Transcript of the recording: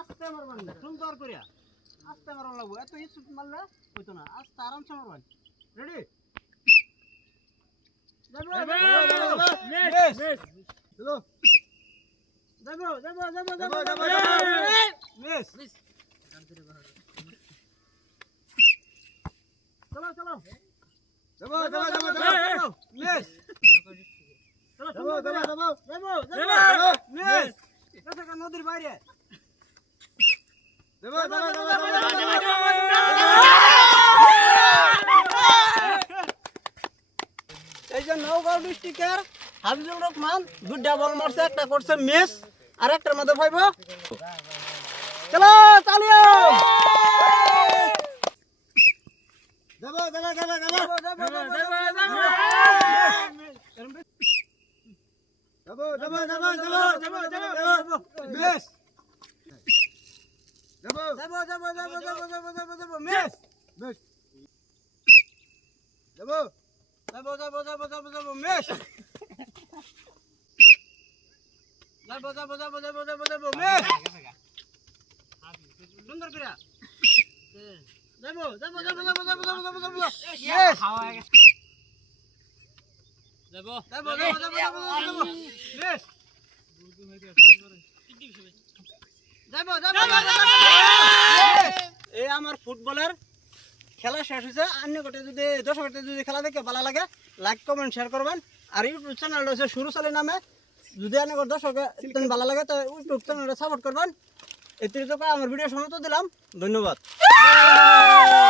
আস্তে মারবান সুন্দর করিয়া আস্তে মারন লাগবো এত ইস্যু মারলে হইতো না আস্তে আরামসে মারবান রেডি যাব যাব যাব যাব যাব যাব মিস চলো চলো নদীর বাইরে এই যে নওগাঁও ডিস্ট্রিক্টের রহমান বল মারছে একটা করছে মিস আর একটার মধ্যে পাইব চলো চালিও Dabo, যাব আমার ফুটবলের খেলা শেষ হয়েছে অন্য গোটে যদি দশ গোটে যদি খেলা দেখে ভালো লাগে লাইক কমেন্ট শেয়ার করবেন আর ইউটিউব চ্যানেল রয়েছে শুরু সালের নামে যদি অনেক দর্শক ভালো লাগে তো ইউটিউব চ্যানেলটা সাপোর্ট করবেন এতে আমার ভিডিও সমাপ্ত দিলাম ধন্যবাদ Yeah!